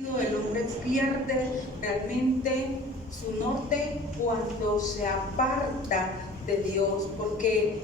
El hombre pierde realmente su norte cuando se aparta de Dios, porque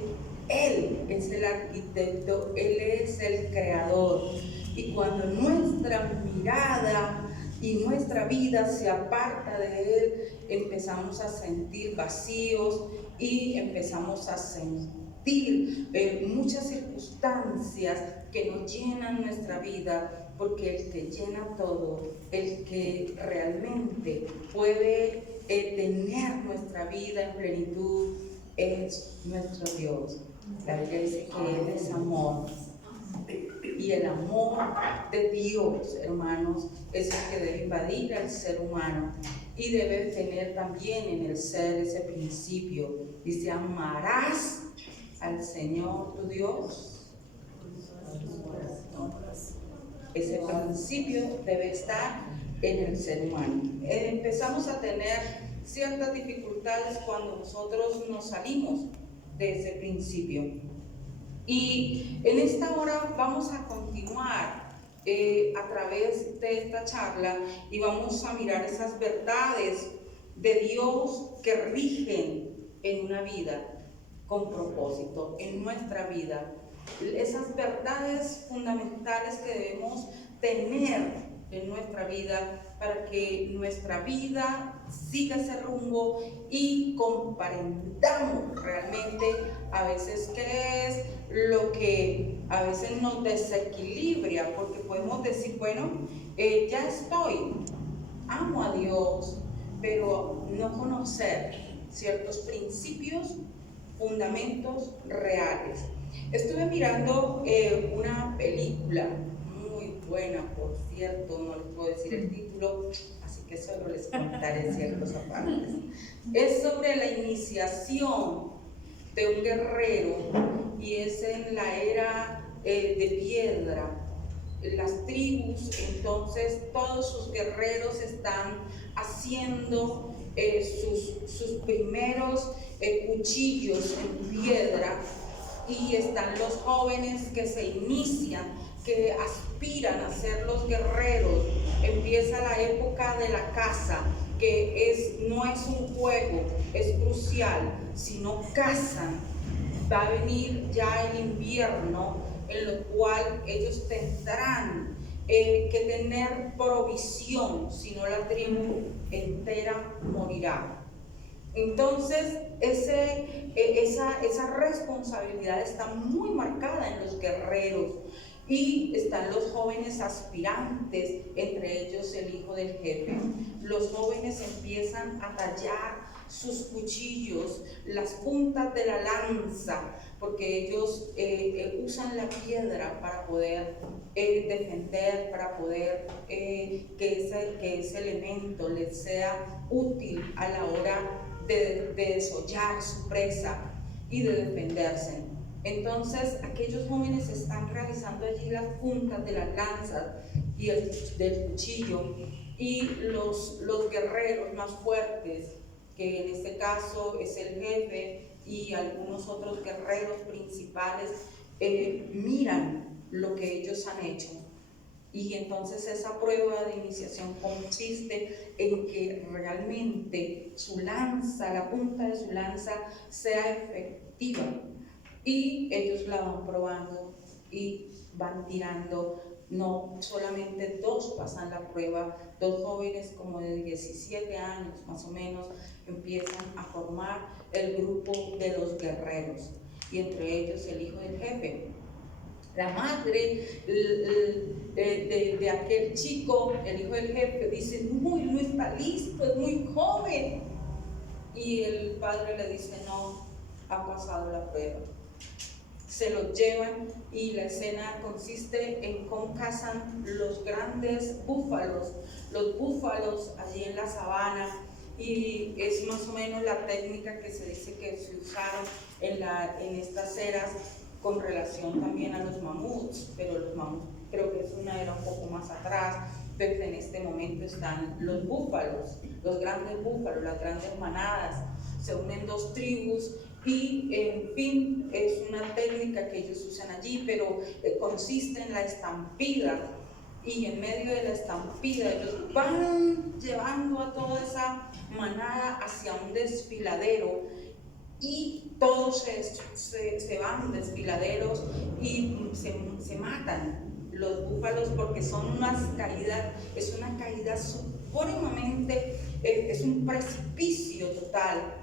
Él es el arquitecto, Él es el creador. Y cuando nuestra mirada y nuestra vida se aparta de Él, empezamos a sentir vacíos y empezamos a sentir muchas circunstancias que nos llenan nuestra vida, porque el que llena todo, el que realmente puede tener nuestra vida en plenitud, es nuestro Dios. La Biblia dice que Él es amor. Y el amor de Dios, hermanos, es el que debe invadir al ser humano y debe tener también en el ser ese principio. Dice, amarás al Señor tu Dios. Ese principio debe estar en el ser humano. Empezamos a tener ciertas dificultades cuando nosotros nos salimos de ese principio. Y en esta hora vamos a continuar a través de esta charla y vamos a mirar esas verdades de Dios que rigen en una vida con propósito, en nuestra vida. Esas verdades fundamentales que debemos tener en nuestra vida para que nuestra vida siga ese rumbo y comprendamos realmente a veces qué es lo que a veces nos desequilibra, porque podemos decir, bueno, ya estoy, amo a Dios, pero no conocer ciertos principios, fundamentos reales. Estuve mirando una película muy buena, por cierto, no les puedo decir el título, así que solo les contaré ciertos apartes. Es sobre la iniciación de un guerrero y es en la era de piedra. Las tribus, entonces todos sus guerreros están haciendo sus primeros cuchillos en piedra, y están los jóvenes que se inician, que aspiran a ser los guerreros. Empieza la época de la caza, que no es un juego, es crucial, sino cazan. Va a venir ya el invierno, en lo cual ellos tendrán que tener provisión, si no la tribu entera morirá. Entonces, esa responsabilidad está muy marcada en los guerreros, y están los jóvenes aspirantes, entre ellos el hijo del jefe. Los jóvenes empiezan a tallar sus cuchillos, las puntas de la lanza, porque ellos usan la piedra para poder defender, para poder que ese elemento les sea útil a la hora de desollar su presa y de defenderse. Entonces aquellos jóvenes están realizando allí las puntas de las lanzas y del cuchillo, y los guerreros más fuertes, que en este caso es el jefe y algunos otros guerreros principales, miran lo que ellos han hecho. Y entonces esa prueba de iniciación consiste en que realmente su lanza, la punta de su lanza, sea efectiva. Y ellos la van probando y van tirando. No solamente dos pasan la prueba, dos jóvenes como de 17 años más o menos empiezan a formar el grupo de los guerreros, y entre ellos el hijo del jefe. La madre de aquel chico, el hijo del jefe, dice, no está listo, es muy joven. Y el padre le dice, no, ha pasado la prueba. Se los llevan, y la escena consiste en cómo cazan los grandes búfalos, los búfalos allí en la sabana, y es más o menos la técnica que se dice que se usaron en estas eras con relación también a los mamuts, pero los mamuts creo que es una era un poco más atrás. Pero en este momento están los búfalos, los grandes búfalos, las grandes manadas, se unen dos tribus. Y en fin, es una técnica que ellos usan allí, pero consiste en la estampida. y en medio de la estampida ellos van llevando a toda esa manada hacia un desfiladero y todos se van desfiladeros y se matan los búfalos porque son unas caídas, es una caída supremamente, es un precipicio total.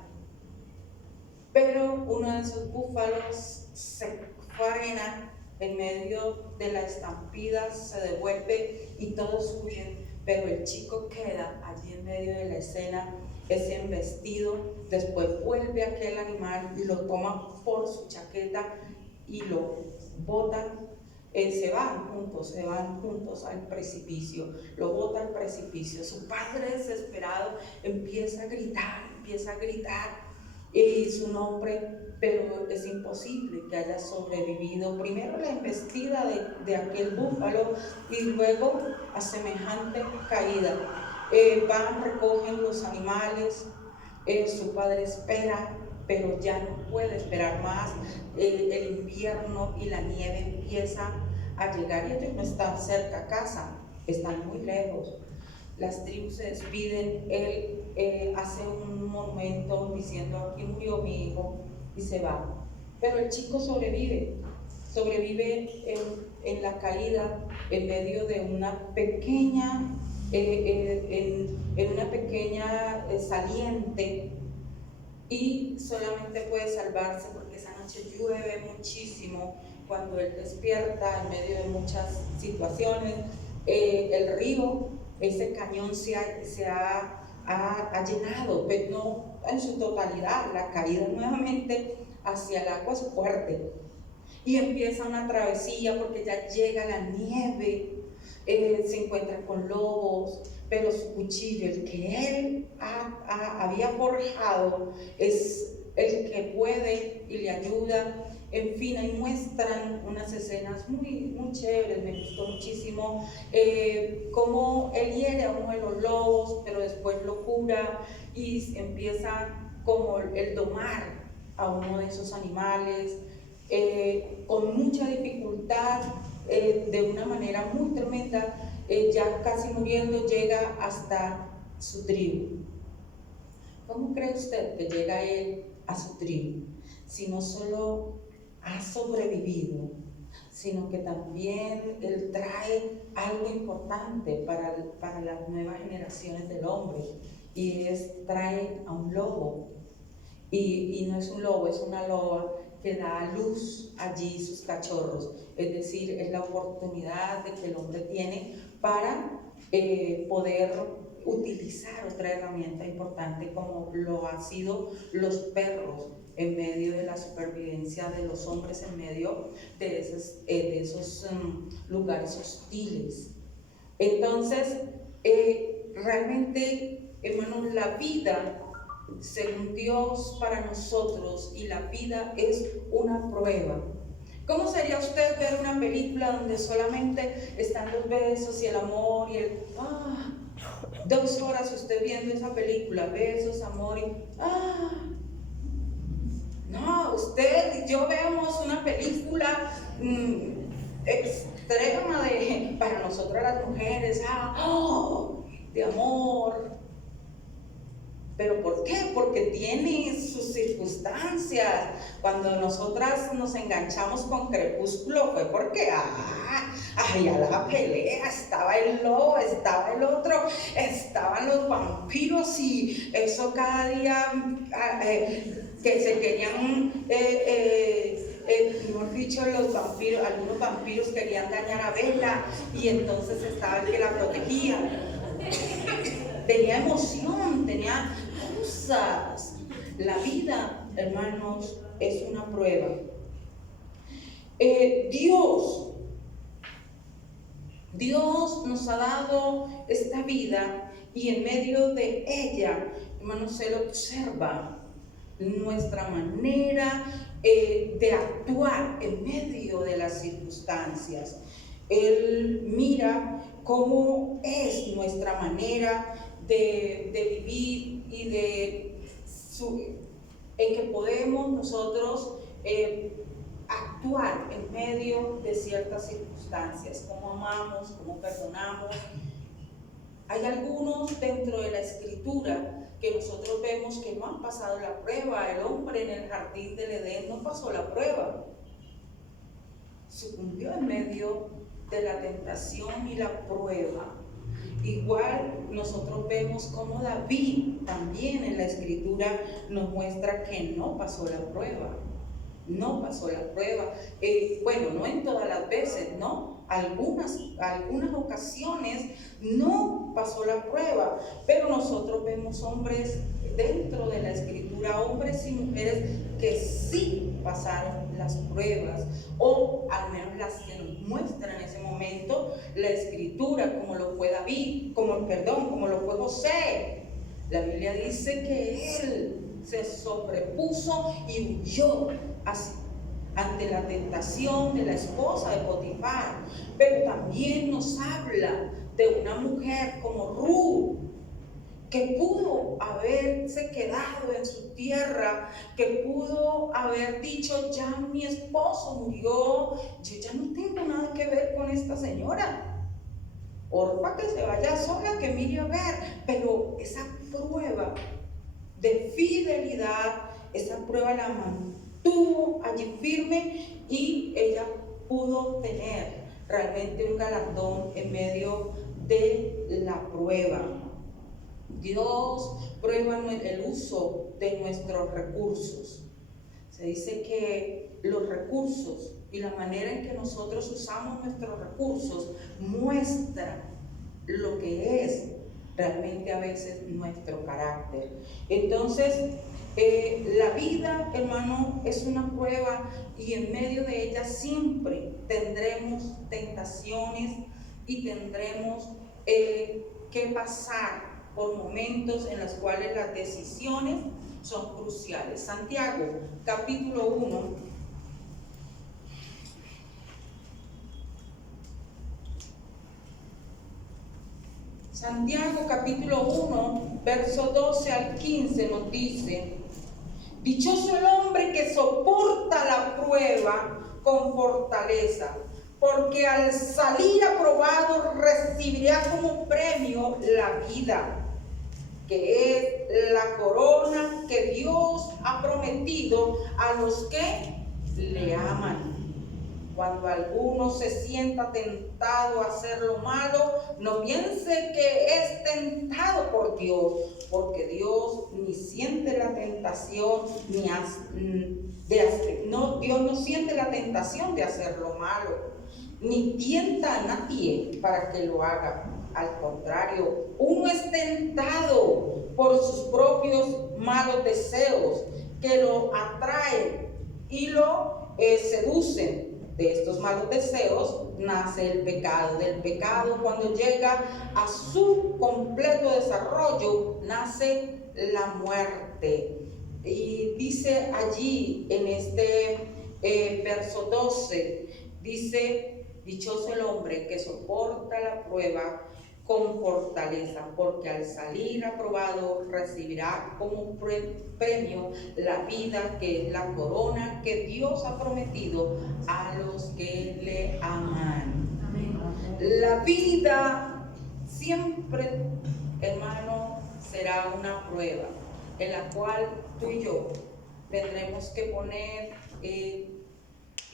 Pero uno de esos búfalos se frena en medio de la estampida, se devuelve y todos huyen, pero el chico queda allí en medio de la escena, es embestido, después vuelve aquel animal y lo toma por su chaqueta y lo botan, se van juntos al precipicio, lo bota al precipicio. Su padre desesperado empieza a gritar y su nombre, pero es imposible que haya sobrevivido primero la embestida de aquel búfalo y luego a semejante caída. Van, recogen los animales, su padre espera, pero ya no puede esperar más. El invierno y la nieve empieza a llegar y ellos no están cerca a casa, están muy lejos. Las tribus se despiden, él hace un monumento diciendo: aquí murió mi hijo, y se va. Pero el chico sobrevive en la caída, en medio de una pequeña, en una pequeña saliente, y solamente puede salvarse porque esa noche llueve muchísimo. Cuando él despierta en medio de muchas situaciones, el río, ese cañón se ha llenado, pero no en su totalidad. La caída nuevamente hacia el agua es fuerte y empieza una travesía porque ya llega la nieve, se encuentra con lobos, pero su cuchillo, el que él había forjado, es el que puede y le ayuda. En fin, ahí muestran unas escenas muy chéveres. Me gustó muchísimo cómo él hiere a uno de los lobos, pero después lo cura y empieza como el domar a uno de esos animales con mucha dificultad, de una manera muy tremenda. Ya casi muriendo, llega hasta su tribu. ¿Cómo cree usted que llega él a su tribu? Si no solo ha sobrevivido, sino que también él trae algo importante para las nuevas generaciones del hombre, y trae a un lobo, y no es un lobo, es una loba que da a luz allí sus cachorros. Es decir, es la oportunidad de que el hombre tiene para poder utilizar otra herramienta importante como lo han sido los perros en medio de la supervivencia de los hombres en medio de esos lugares hostiles. Entonces, realmente, hermanos, la vida según Dios para nosotros, y la vida es una prueba. ¿Cómo sería usted ver una película donde solamente están los besos y el amor y 2 horas usted viendo esa película, besos, amor y no, usted y yo vemos una película extrema para nosotras las mujeres, de amor. ¿Pero por qué? Porque tiene sus circunstancias. Cuando nosotras nos enganchamos con Crepúsculo fue porque había la pelea, estaba el lobo, estaba el otro, estaban los vampiros, y eso cada día que se querían, mejor dicho, algunos vampiros querían dañar a Bella, y entonces estaba el que la protegía. Tenía emoción, tenía cosas. La vida, hermanos, es una prueba. Dios nos ha dado esta vida, y en medio de ella, hermanos, Él observa nuestra manera de actuar en medio de las circunstancias. Él mira cómo es nuestra manera de vivir y en que podemos nosotros actuar en medio de ciertas circunstancias, cómo amamos, cómo perdonamos. Hay algunos dentro de la Escritura que nosotros vemos que no han pasado la prueba. El hombre en el jardín del Edén no pasó la prueba, sucumbió en medio de la tentación y la prueba. Igual nosotros vemos cómo David también en la Escritura nos muestra que no pasó la prueba. No pasó la prueba. Bueno, no en todas las veces, ¿no? Algunas ocasiones no pasó la prueba, pero nosotros vemos hombres dentro de la Escritura, hombres y mujeres que sí pasaron las pruebas, o al menos las que nos muestra en ese momento la Escritura, como lo fue David, como lo fue José. La Biblia dice que él se sobrepuso y huyó ante la tentación de la esposa de Potifar. Pero también nos habla de una mujer como Ruth, que pudo haberse quedado en su tierra, que pudo haber dicho: ya mi esposo murió, yo ya no tengo nada que ver con esta señora. Orfa que se vaya sola, que mire a ver. Pero esa prueba de fidelidad, esa prueba la mantuvo allí firme y ella pudo tener realmente un galardón en medio de la prueba. Dios prueba el uso de nuestros recursos. Se dice que los recursos y la manera en que nosotros usamos nuestros recursos muestra lo que es realmente a veces nuestro carácter. Entonces, la vida, hermano, es una prueba, y en medio de ella siempre tendremos tentaciones y tendremos que pasar por momentos en los cuales las decisiones son cruciales. Santiago, capítulo 1. Santiago capítulo 1, verso 12 al 15 nos dice: dichoso el hombre que soporta la prueba con fortaleza, porque al salir aprobado recibirá como premio la vida, que es la corona que Dios ha prometido a los que le aman. Cuando alguno se sienta tentado a hacer lo malo, no piense que es tentado por Dios, porque Dios ni siente la tentación Dios no siente la tentación de hacer lo malo, ni tienta a nadie para que lo haga. Al contrario, uno es tentado por sus propios malos deseos, que lo atraen y lo seducen. De estos malos deseos nace el pecado. Del pecado, cuando llega a su completo desarrollo, nace la muerte. Y dice allí en este verso 12, dice: dichoso el hombre que soporta la prueba con fortaleza, porque al salir aprobado recibirá como premio la vida, que es la corona que Dios ha prometido a los que le aman. Amén. La vida siempre, hermano, será una prueba en la cual tú y yo tendremos que poner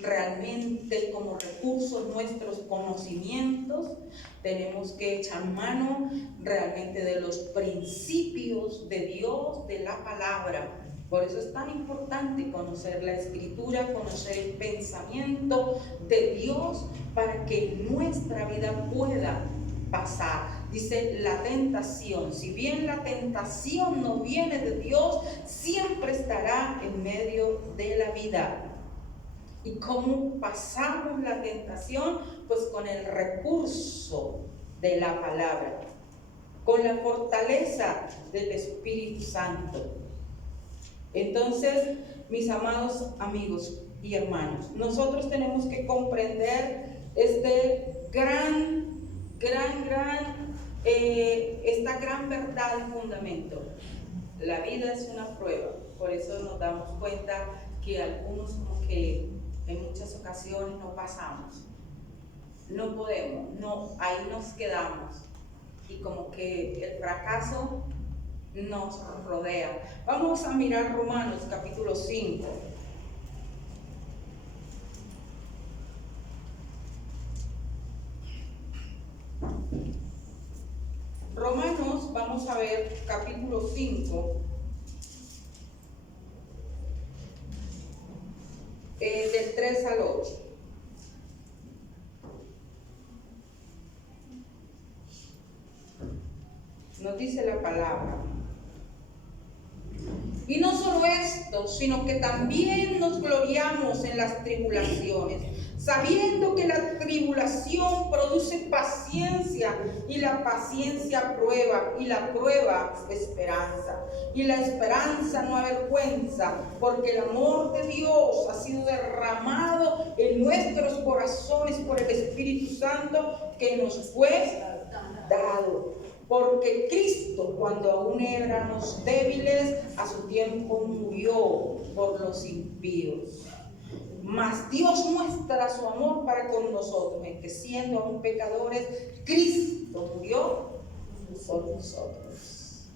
realmente como recursos nuestros conocimientos. Tenemos que echar mano realmente de los principios de Dios, de la palabra. Por eso es tan importante conocer la Escritura, conocer el pensamiento de Dios, para que nuestra vida pueda pasar. Dice la tentación, si bien la tentación no viene de Dios, siempre estará en medio de la vida. ¿Y cómo pasamos la tentación? Pues con el recurso de la palabra, con la fortaleza del Espíritu Santo. Entonces, mis amados amigos y hermanos, nosotros tenemos que comprender esta gran verdad y fundamento. La vida es una prueba. Por eso nos damos cuenta que algunos como que en muchas ocasiones no pasamos, no podemos, no, ahí nos quedamos y como que el fracaso nos rodea. Vamos a mirar Romanos capítulo 5. Romanos, vamos a ver capítulo 5, del 3 al 8. Nos dice la palabra. Y no solo esto, sino que también nos gloriamos en las tribulaciones, sabiendo que la tribulación produce paciencia, y la paciencia prueba, y la prueba esperanza, y la esperanza no avergüenza, porque el amor de Dios ha sido derramado en nuestros corazones por el Espíritu Santo que nos fue dado. Porque Cristo, cuando aún éramos débiles, a su tiempo murió por los impíos. Mas Dios muestra su amor para con nosotros, en que siendo aún pecadores, Cristo murió por nosotros.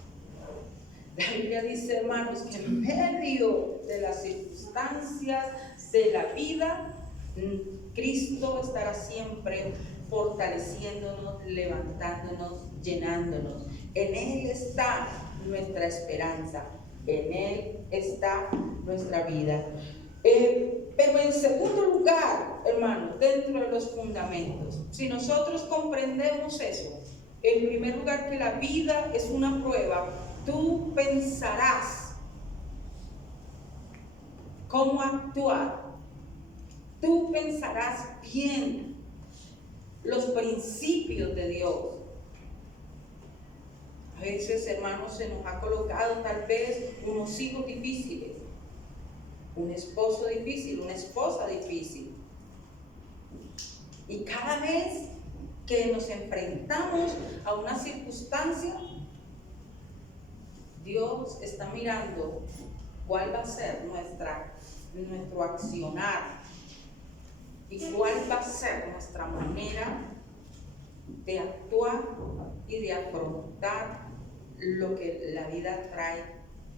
La Biblia dice, hermanos, que en medio de las circunstancias de la vida, Cristo estará siempre fortaleciéndonos, levantándonos, llenándonos. En Él está nuestra esperanza, en Él está nuestra vida. Pero en segundo lugar, hermanos, dentro de los fundamentos, si nosotros comprendemos eso, en primer lugar que la vida es una prueba, tú pensarás cómo actuar, tú pensarás bien los principios de Dios. A veces, hermanos, se nos ha colocado tal vez unos hijos difíciles, un esposo difícil, una esposa difícil. Y cada vez que nos enfrentamos a una circunstancia, Dios está mirando cuál va a ser nuestro accionar y cuál va a ser nuestra manera de actuar y de afrontar lo que la vida trae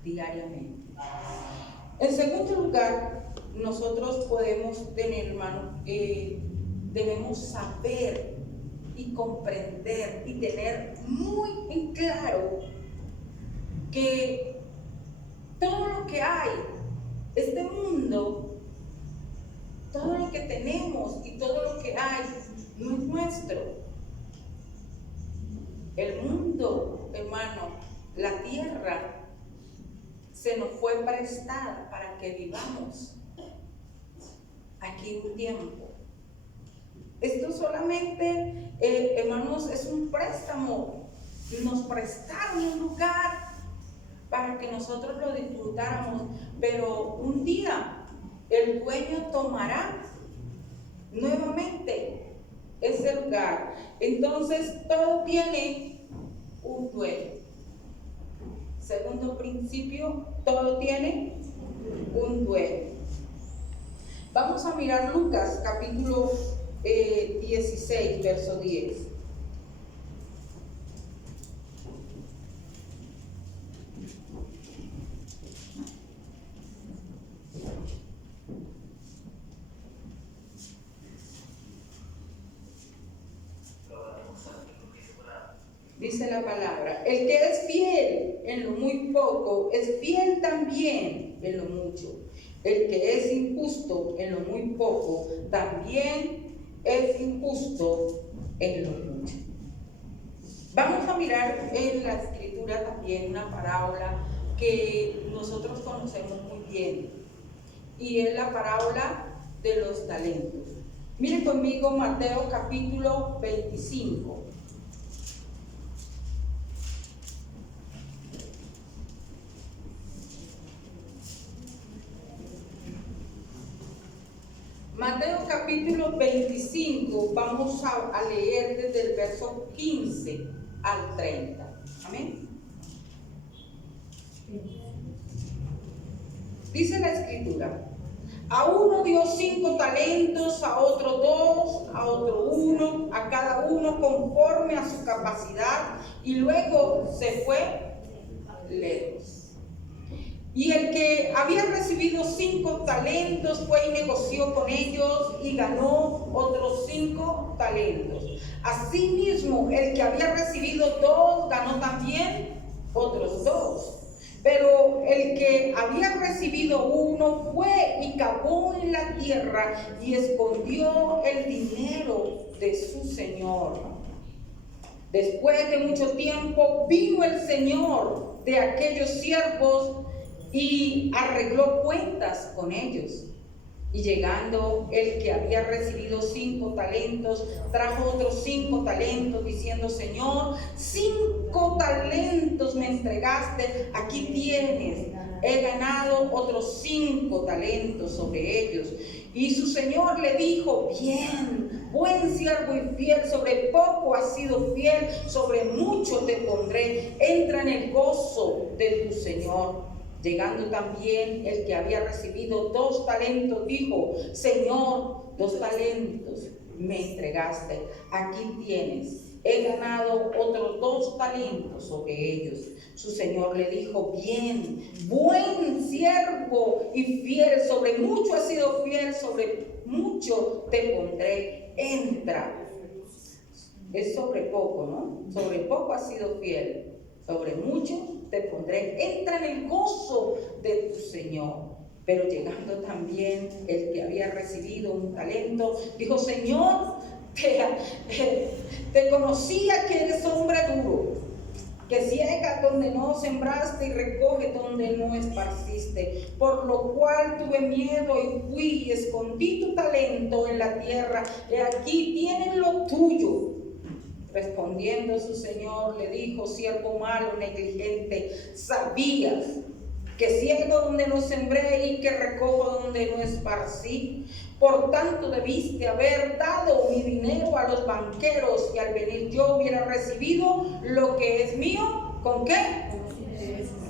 diariamente. En segundo lugar, nosotros podemos tener, hermano, debemos saber y comprender y tener muy en claro que todo lo que hay, este mundo, todo lo que tenemos y todo lo que hay no es nuestro. El mundo, hermano, la tierra, se nos fue prestada para que vivamos aquí un tiempo. Esto solamente, hermanos, es un préstamo. Nos prestaron un lugar para que nosotros lo disfrutáramos, pero un día el dueño tomará nuevamente ese lugar. Entonces todo tiene un dueño. Segundo principio, todo tiene un dueño. Vamos a mirar Lucas capítulo 16, verso 10. Dice la palabra, el que es fiel en lo muy poco, es fiel también en lo mucho. El que es injusto en lo muy poco, también es injusto en lo mucho. Vamos a mirar en la escritura también una parábola que nosotros conocemos muy bien, y es la parábola de los talentos. Miren conmigo Mateo capítulo 25. Mateo capítulo 25, vamos a leer desde el verso 15 al 30. Amén. Dice la escritura: A uno dio 5 talentos, a otro 2, a otro 1, a cada uno conforme a su capacidad, y luego se fue lejos. Y el que había recibido 5 talentos fue y negoció con ellos y ganó otros 5 talentos. Asimismo, el que había recibido 2 ganó también otros 2. Pero el que había recibido 1 fue y cavó en la tierra y escondió el dinero de su señor. Después de mucho tiempo vino el señor de aquellos siervos y arregló cuentas con ellos. Y llegando el que había recibido 5 talentos, trajo otros 5 talentos, diciendo: Señor, 5 talentos me entregaste, aquí tienes, he ganado otros 5 talentos sobre ellos. Y su señor le dijo: bien, buen siervo y fiel, sobre poco has sido fiel, sobre mucho te pondré, entra en el gozo de tu señor. Llegando también el que había recibido 2 talentos, dijo: Señor, 2 talentos me entregaste, aquí tienes, he ganado otros 2 talentos sobre ellos. Su señor le dijo: bien, buen siervo y fiel, sobre mucho has sido fiel, sobre mucho te pondré, entra. Es sobre poco, ¿no? Sobre poco has sido fiel, sobre mucho te pondré, entra en el gozo de tu Señor. Pero llegando también el que había recibido 1 talento, dijo: Señor, te conocía que eres hombre duro, que ciega donde no sembraste y recoge donde no esparciste, por lo cual tuve miedo y fui y escondí tu talento en la tierra, y aquí tienen lo tuyo. Respondiendo su señor le dijo: siervo malo, negligente, sabías que ciego donde no sembré y que recojo donde no esparcí. Por tanto debiste haber dado mi dinero a los banqueros, y al venir yo hubiera recibido lo que es mío. ¿Con qué?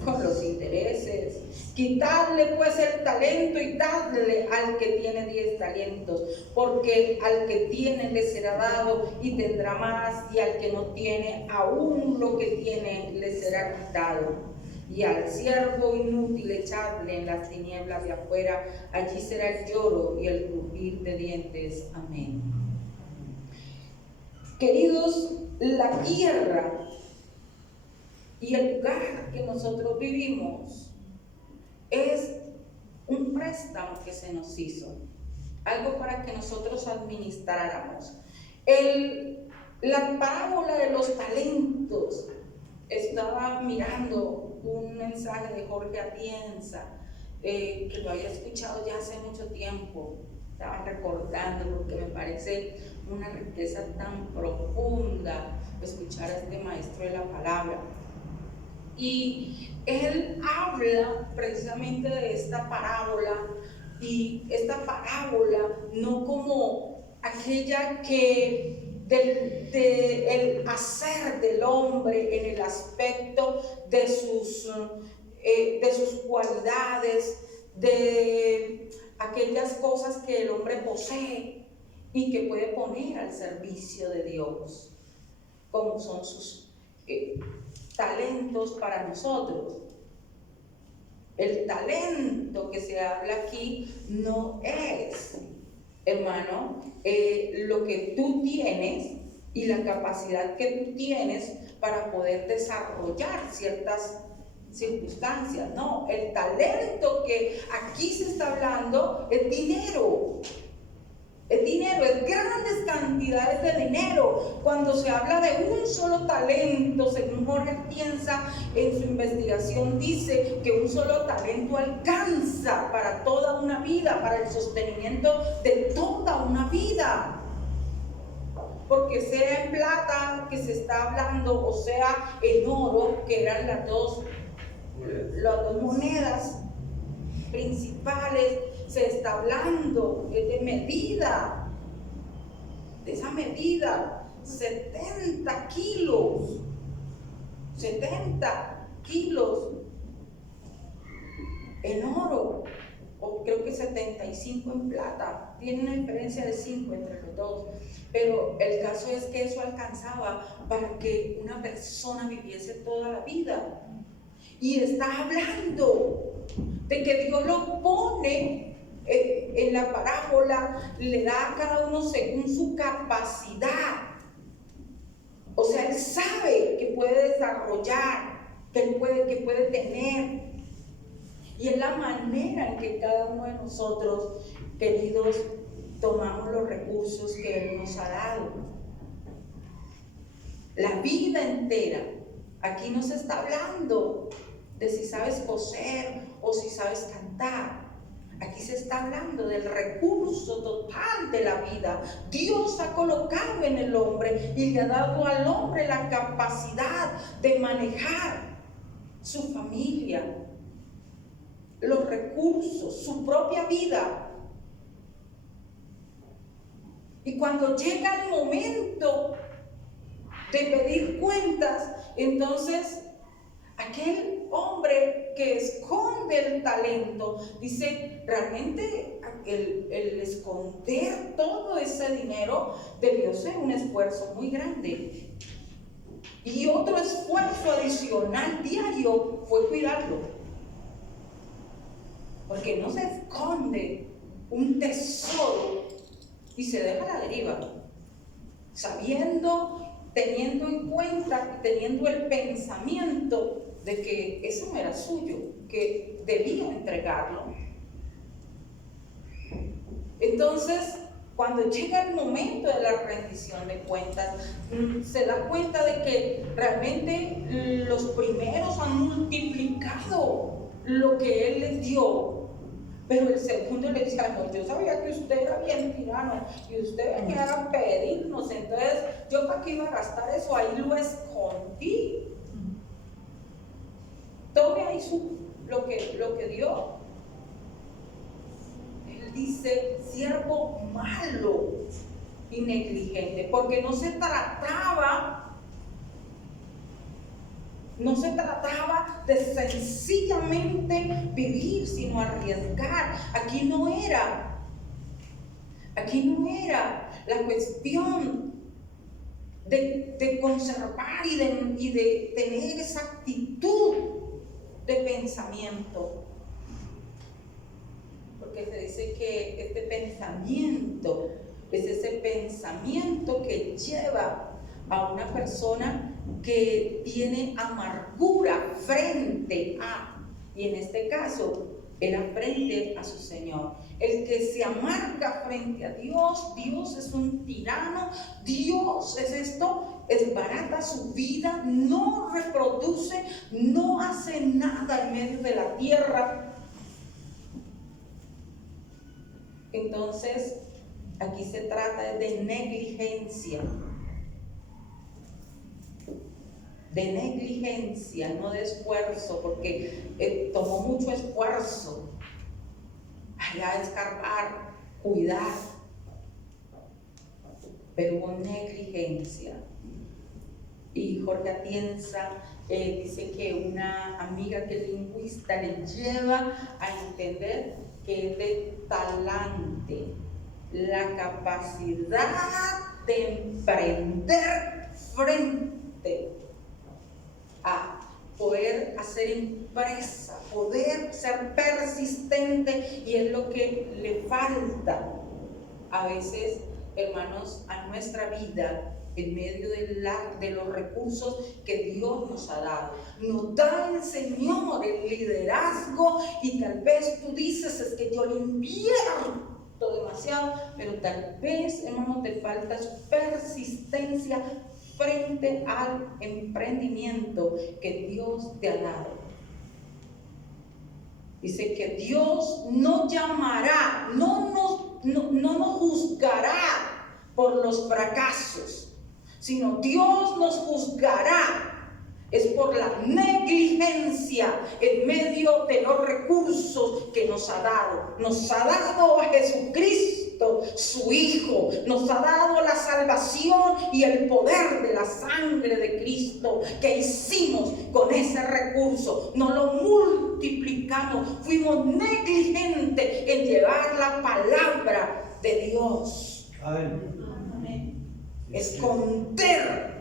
Con los intereses. Quitadle pues el talento y dadle al que tiene 10 talentos, porque al que tiene le será dado y tendrá más, y al que no tiene, aún lo que tiene le será quitado. Y al siervo inútil echadle en las tinieblas de afuera, allí será el lloro y el crujir de dientes. Amén. Queridos, la tierra y el lugar que nosotros vivimos es un préstamo que se nos hizo, algo para que nosotros administráramos. La parábola de los talentos, estaba mirando un mensaje de Jorge Atienza, que lo había escuchado ya hace mucho tiempo, estaba recordando, porque me parece una riqueza tan profunda escuchar a este maestro de la palabra. Y él habla precisamente de esta parábola, y esta parábola no como aquella que el hacer del hombre en el aspecto de sus cualidades, de aquellas cosas que el hombre posee y que puede poner al servicio de Dios, como son sus talentos para nosotros. El talento que se habla aquí no es, hermano, lo que tú tienes y la capacidad que tú tienes para poder desarrollar ciertas circunstancias. No, el talento que aquí se está hablando es dinero. Es dinero, es grandes cantidades de dinero. Cuando se habla de un solo talento, según Jorge Atienza en su investigación dice que un solo talento alcanza para toda una vida, para el sostenimiento de toda una vida. Porque sea en plata que se está hablando, o sea en oro, que eran las dos monedas principales, se está hablando de medida, de esa medida, 70 kilos en oro. o creo que 75 en plata, tiene una diferencia de 5 entre los dos, pero el caso es que eso alcanzaba para que una persona viviese toda la vida. Y está hablando de que Dios lo pone en la parábola, le da a cada uno según su capacidad. O sea, Él sabe que puede desarrollar, que puede tener. Y es la manera en que cada uno de nosotros, queridos, tomamos los recursos que Él nos ha dado. La vida entera. Aquí no se está hablando de si sabes coser o si sabes cantar. Aquí se está hablando del recurso total de la vida. Dios ha colocado en el hombre y le ha dado al hombre la capacidad de manejar su familia, los recursos, su propia vida. Y cuando llega el momento de pedir cuentas, entonces aquel hombre que esconde el talento, dice, realmente el esconder todo ese dinero debió ser un esfuerzo muy grande. Y otro esfuerzo adicional diario fue cuidarlo. Porque no se esconde un tesoro y se deja a la deriva, sabiendo, teniendo en cuenta, teniendo el pensamiento de que eso no era suyo, que debía entregarlo. Entonces, cuando llega el momento de la rendición de cuentas, se da cuenta de que realmente los primeros han multiplicado lo que Él les dio. Pero el segundo le decía, no, yo sabía que usted era bien tirano y usted venía a pedirnos, entonces yo para qué iba a gastar eso, ahí lo escondí. Tome ahí lo que dio. Él dice, siervo malo y negligente, porque no se trataba de sencillamente vivir, sino arriesgar. Aquí no era la cuestión de conservar y de tener esa actitud de pensamiento. Porque se dice que este pensamiento es ese pensamiento que lleva a una persona que tiene amargura frente a, y en este caso era frente a su Señor. El que se amarga frente a Dios, Dios es un tirano, Dios es esto, desbarata su vida, no reproduce, no hace nada en medio de la tierra. Entonces, aquí se trata de negligencia. De negligencia, no de esfuerzo, porque tomó mucho esfuerzo allá escarbar, cuidar, pero hubo negligencia. Y Jorge Atienza dice que una amiga que es lingüista le lleva a entender que es de talante, la capacidad de emprender frente a poder hacer empresa, poder ser persistente, y es lo que le falta a veces, hermanos, a nuestra vida en medio de los recursos que Dios nos ha dado. Nos da el Señor el liderazgo y tal vez tú dices, es que yo le invierto demasiado, pero tal vez, hermano, te falta persistencia frente al emprendimiento que Dios te ha dado. Dice que Dios no llamará, no nos juzgará por los fracasos, sino Dios nos juzgará es por la negligencia en medio de los recursos que nos ha dado. Nos ha dado a Jesucristo, su Hijo. Nos ha dado la salvación y el poder de la sangre de Cristo. ¿Qué hicimos con ese recurso? No lo multiplicamos. Fuimos negligentes en llevar la palabra de Dios. Amén. Esconder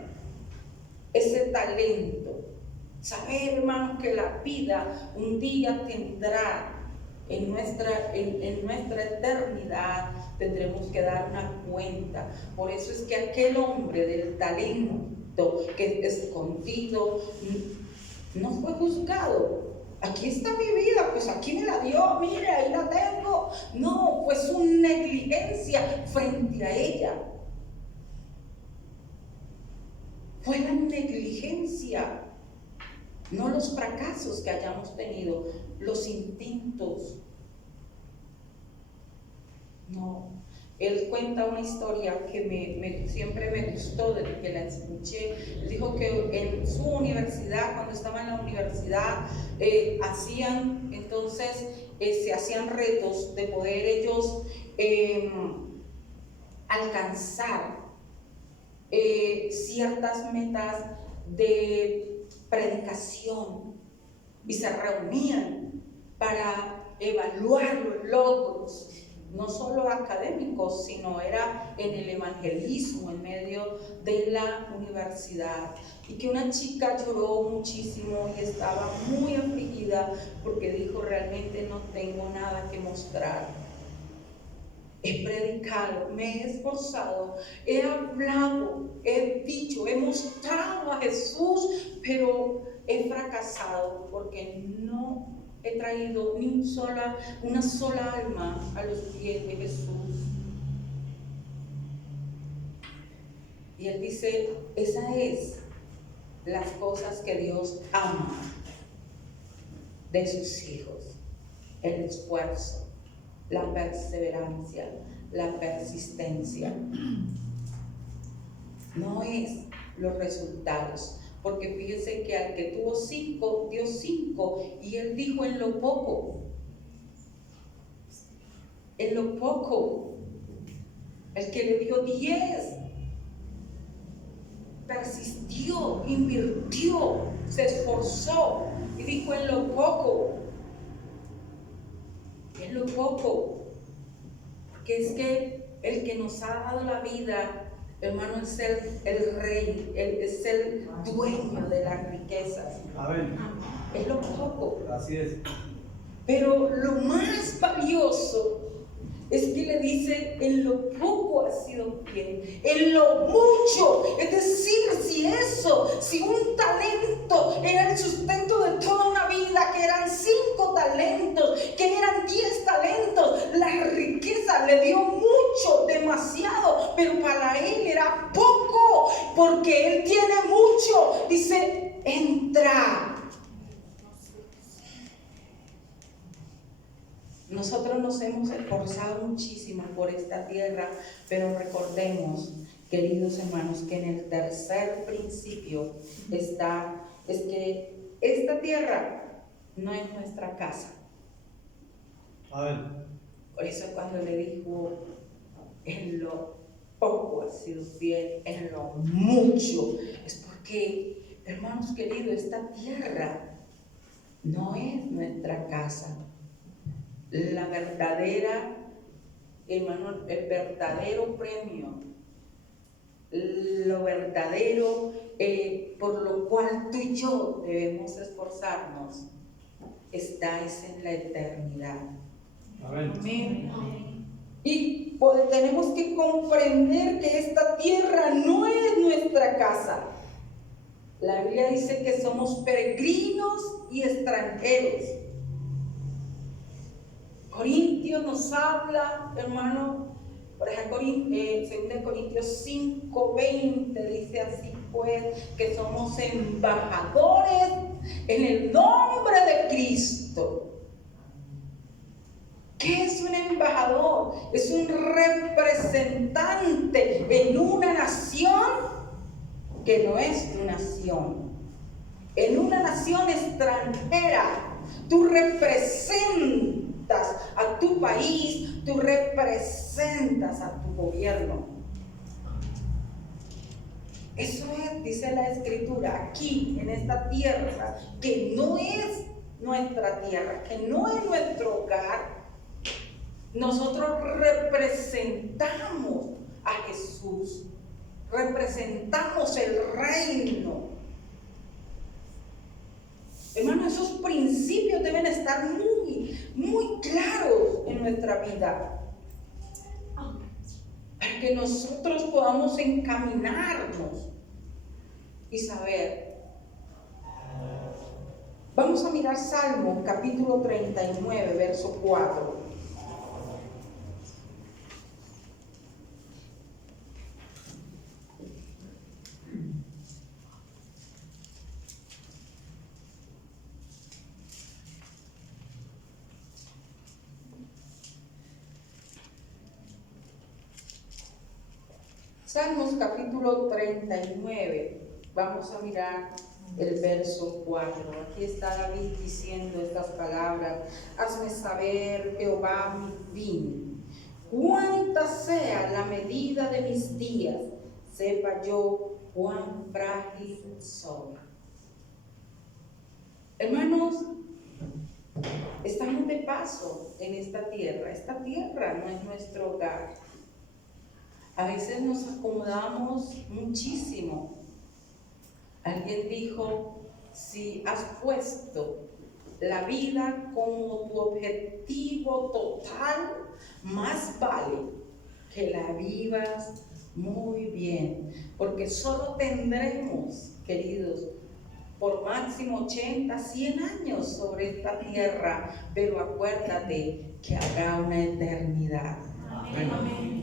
ese talento. Saber, hermanos, que la vida un día tendrá en nuestra eternidad, tendremos que dar una cuenta. Por eso es que aquel hombre del talento que escondido no fue juzgado. Aquí está mi vida, pues aquí me la dio, mire, ahí la tengo. No, fue su negligencia frente a ella. Fue la negligencia, no los fracasos que hayamos tenido, los intentos. No, él cuenta una historia que siempre me gustó desde que la escuché. Él dijo que en su universidad, cuando estaba en la universidad, se hacían retos de poder ellos alcanzar ciertas metas de predicación, y se reunían para evaluar los logros, no solo académicos, sino era en el evangelismo en medio de la universidad. Y que una chica lloró muchísimo y estaba muy afligida porque dijo: realmente no tengo nada que mostrar. He predicado, me he esforzado, he hablado, he dicho, he mostrado a Jesús, pero he fracasado porque no he traído ni una sola alma a los pies de Jesús. Y él dice: esas es las cosas que Dios ama de sus hijos: el esfuerzo, la perseverancia, la persistencia. No es los resultados, porque fíjese que al que tuvo 5, dio 5, y él dijo: en lo poco, el que le dio 10, persistió, invirtió, se esforzó y dijo: en lo poco, porque es que el que nos ha dado la vida, hermano, es el rey, es el dueño de las riquezas. Amén. Es lo poco. Así es. Pero lo más valioso es que le dice: en lo poco has sido fiel, en lo mucho. Es decir, si un talento era el sustento de toda una vida, que eran 5 talentos, que eran 10 talentos, la riqueza le dio mucho, demasiado, pero para él era poco, porque él tiene mucho. Dice: entra. Nosotros nos hemos esforzado muchísimo por esta tierra, pero recordemos, queridos hermanos, que en el tercer principio es que esta tierra no es nuestra casa. Amén. Por eso cuando le dijo: en lo poco has sido fiel, en lo mucho, es porque, hermanos queridos, esta tierra no es nuestra casa. La verdadera, hermano, el verdadero premio, lo verdadero por lo cual tú y yo debemos esforzarnos, está en la eternidad. Amén. Amén. Y tenemos que comprender que esta tierra no es nuestra casa. La Biblia dice que somos peregrinos y extranjeros. Corintios nos habla, hermano, por ejemplo, 2 Corintios 5:20 dice así, pues, que somos embajadores en el nombre de Cristo. ¿Qué es un embajador? Es un representante en una nación que no es tu nación, en extranjera, tú representas a tu país, tú representas a tu gobierno. Eso es, dice la Escritura, aquí en esta tierra, que no es nuestra tierra, que no es nuestro hogar. Nosotros representamos a Jesús, representamos el reino. Hermano, esos principios deben estar muy, muy claros en nuestra vida, para que nosotros podamos encaminarnos y saber. Vamos a mirar Salmo capítulo 39, verso 4. Salmos capítulo 39, vamos a mirar el verso 4. Aquí está David diciendo estas palabras: hazme saber, Jehová, mi fin, cuánta sea la medida de mis días, sepa yo cuán frágil soy. Hermanos, estamos de paso en esta tierra. Esta tierra no es nuestro hogar. A veces nos acomodamos muchísimo. Alguien dijo: si has puesto la vida como tu objetivo total, más vale que la vivas muy bien, porque solo tendremos, queridos, por máximo 80, 100 años sobre esta tierra, pero acuérdate que habrá una eternidad. Amén. Amén.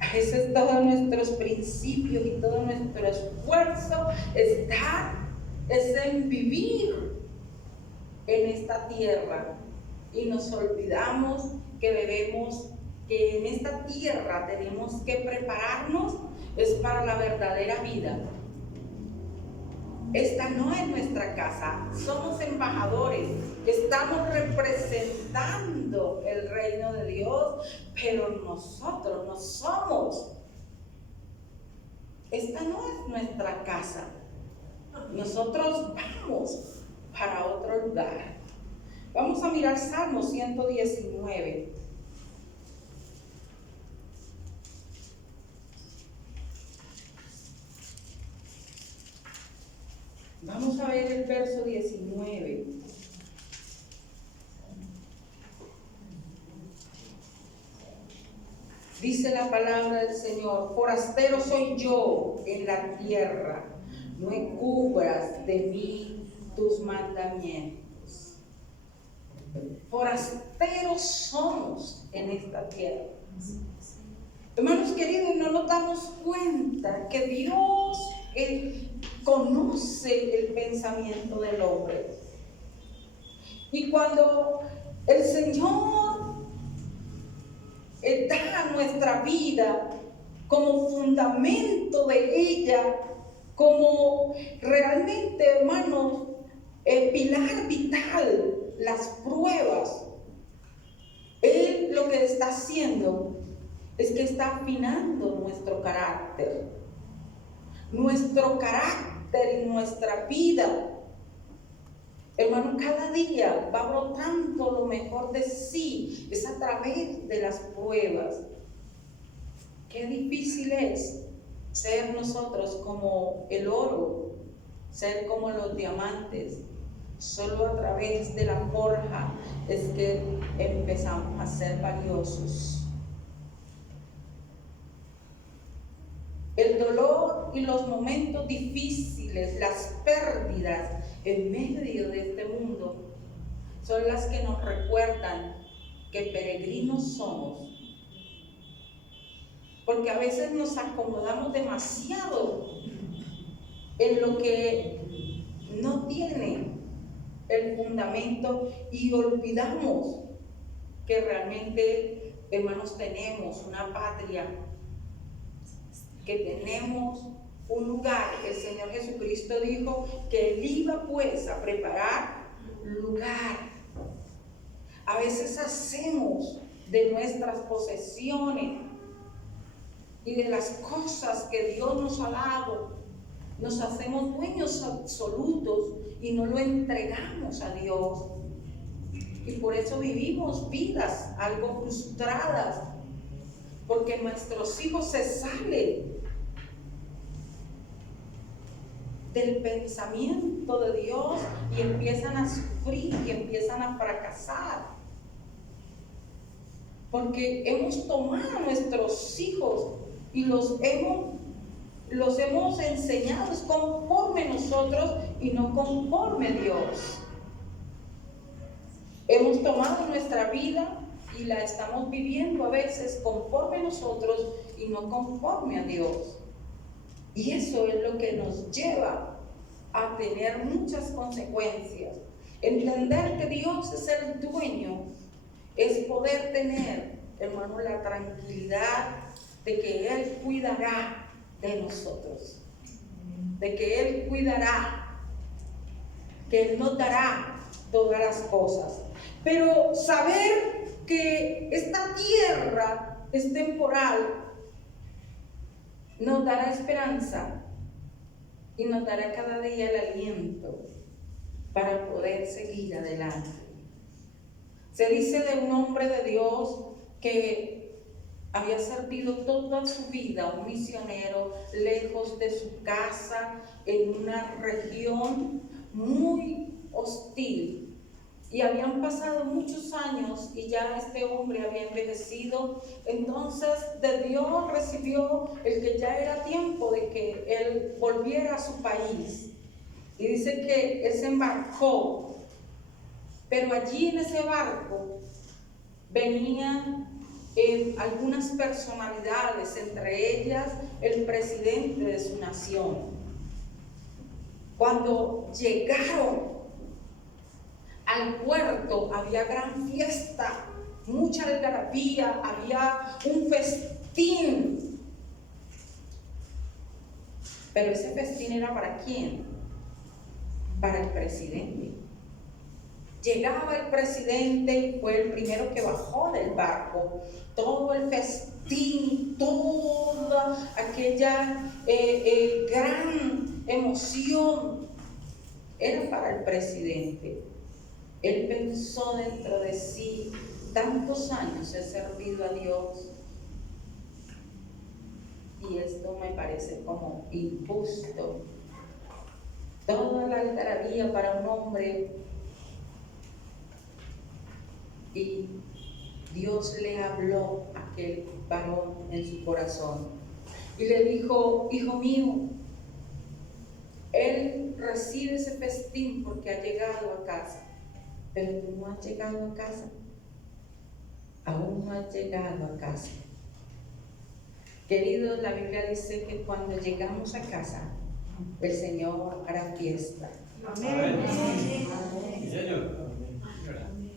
A veces todos nuestros principios y todo nuestro esfuerzo está en vivir en esta tierra, y nos olvidamos que en esta tierra tenemos que prepararnos es para la verdadera vida. Esta no es nuestra casa, somos embajadores, estamos representando el reino de Dios, pero nosotros no somos. Esta no es nuestra casa. Nosotros vamos para otro lugar. Vamos a mirar Salmo 119. Vamos a ver el verso 19. Dice la palabra del Señor: forastero soy yo en la tierra, no encubras de mí tus mandamientos. Forasteros somos en esta tierra. Hermanos queridos, no nos damos cuenta que Dios conoce el pensamiento del hombre. Y cuando el Señor da nuestra vida como fundamento de ella, como realmente, hermanos, el pilar vital, las pruebas, Él lo que está haciendo es que está afinando nuestro carácter y nuestra vida. Hermano, cada día va brotando lo mejor de sí, es a través de las pruebas. Qué difícil es ser nosotros como el oro, ser como los diamantes. Solo a través de la forja es que empezamos a ser valiosos. El dolor y los momentos difíciles, las pérdidas en medio de este mundo, son las que nos recuerdan que peregrinos somos. Porque a veces nos acomodamos demasiado en lo que no tiene el fundamento y olvidamos que realmente, hermanos, tenemos una patria, que tenemos un lugar. El Señor Jesucristo dijo que Él iba pues a preparar lugar. A veces hacemos de nuestras posesiones y de las cosas que Dios nos ha dado, nos hacemos dueños absolutos y no lo entregamos a Dios. Y por eso vivimos vidas algo frustradas, porque nuestros hijos se salen del pensamiento de Dios y empiezan a sufrir y empiezan a fracasar. Porque hemos tomado a nuestros hijos y los hemos enseñado conforme nosotros y no conforme Dios. Hemos tomado nuestra vida y la estamos viviendo a veces conforme nosotros y no conforme a Dios. Y eso es lo que nos lleva a tener muchas consecuencias. Entender que Dios es el dueño es poder tener, hermano, la tranquilidad de que Él cuidará de nosotros, de que Él cuidará, que Él nos dará todas las cosas. Pero saber que esta tierra es temporal nos dará esperanza y nos dará cada día el aliento para poder seguir adelante. Se dice de un hombre de Dios que había servido toda su vida, un misionero lejos de su casa, en una región muy hostil. Y habían pasado muchos años y ya este hombre había envejecido. Entonces de Dios recibió el que ya era tiempo de que él volviera a su país. Y dice que él se embarcó, pero allí en ese barco venían algunas personalidades, entre ellas el presidente de su nación. Cuando llegaron al puerto había gran fiesta, mucha algarabía, había un festín. Pero ese festín era ¿para quién? Para el presidente. Llegaba el presidente y fue el primero que bajó del barco. Todo el festín, toda aquella gran emoción era para el presidente. Él pensó dentro de sí, tantos años he servido a Dios y esto me parece como injusto. Toda la algarabía para un hombre, y Dios le habló a aquel varón en su corazón y le dijo: hijo mío, él recibe ese festín porque ha llegado a casa. Pero tú no has llegado a casa. Aún no has llegado a casa. Queridos, la Biblia dice que cuando llegamos a casa, el Señor hará fiesta. Amén. Amén. Señor.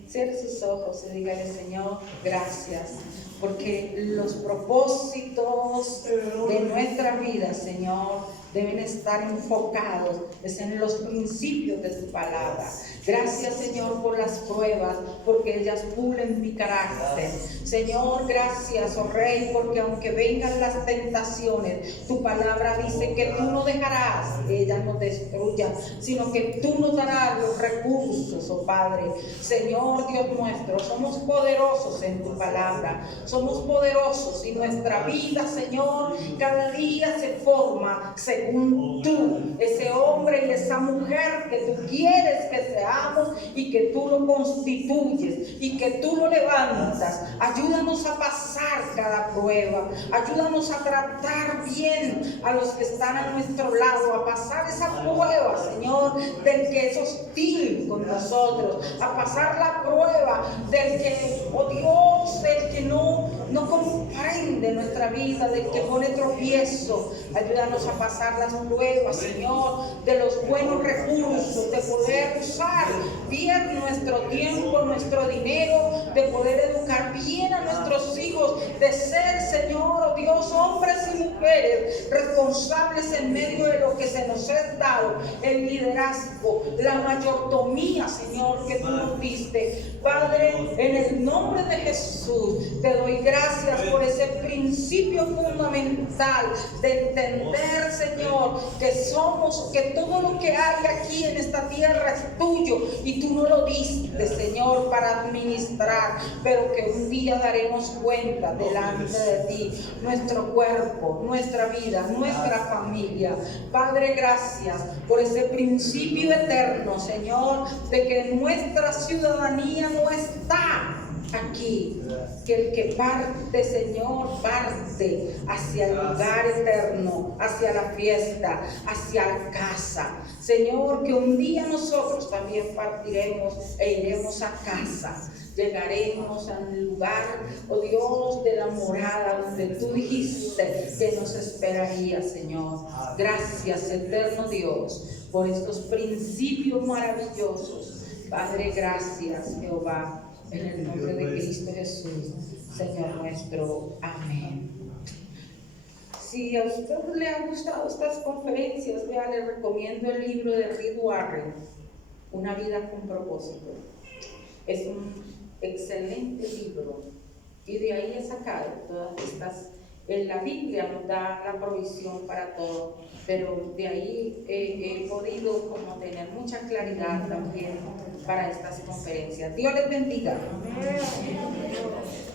Cierre sus ojos y dígale: Señor, gracias, porque los propósitos de nuestra vida, Señor, deben estar enfocados en los principios de tu palabra. Gracias, Señor, por las pruebas, porque ellas pulen mi carácter. Señor, gracias, oh Rey, porque aunque vengan las tentaciones, tu palabra dice que tú no dejarás que ellas nos destruyan, sino que tú nos darás los recursos, oh Padre. Señor Dios nuestro, somos poderosos en tu palabra, somos poderosos y nuestra vida, Señor, cada día se forma según tú, ese hombre y esa mujer que tú quieres que seamos y que tú lo constituyes y que tú lo levantas. Ayúdanos a pasar cada prueba, ayúdanos a tratar bien a los que están a nuestro lado, a pasar esa prueba, Señor, del que es hostil con nosotros, a pasar la prueba del que, oh Dios, del que no comprende nuestra vida, del que pone tropiezo. Ayúdanos a pasar las pruebas, Señor, de los buenos recursos, de poder usar bien nuestro tiempo, nuestro dinero, de poder educar bien a nuestros hijos, de ser, Señor, oh Dios, hombres y mujeres responsables en medio de lo que se nos ha dado, el liderazgo, la mayordomía, Señor, que tú nos diste. Padre, en el nombre de Jesús, te doy gracias por ese principio fundamental de entender, Señor, que todo lo que hay aquí en esta tierra es tuyo y tú no lo diste, Señor, para administrar, pero que un día daremos cuenta delante de ti, nuestro cuerpo, nuestra vida, nuestra familia. Padre, gracias por ese principio eterno, Señor, de que nuestra ciudadanía no está aquí, que el que parte, Señor, parte hacia el lugar eterno, hacia la fiesta, hacia la casa. Señor, que un día nosotros también partiremos e iremos a casa. Llegaremos al lugar, oh Dios, de la morada donde tú dijiste que nos esperaría, Señor. Gracias, eterno Dios, por estos principios maravillosos. Padre, gracias, Jehová. En el nombre de Cristo Jesús, Señor nuestro. Amén. Si a usted le han gustado estas conferencias, vea, le recomiendo el libro de Rick Warren, Una vida con propósito. Es un excelente libro y de ahí he sacado todas estas. En la Biblia nos da la provisión para todo, pero de ahí he podido como tener mucha claridad también para estas conferencias. Dios les bendiga. Amén.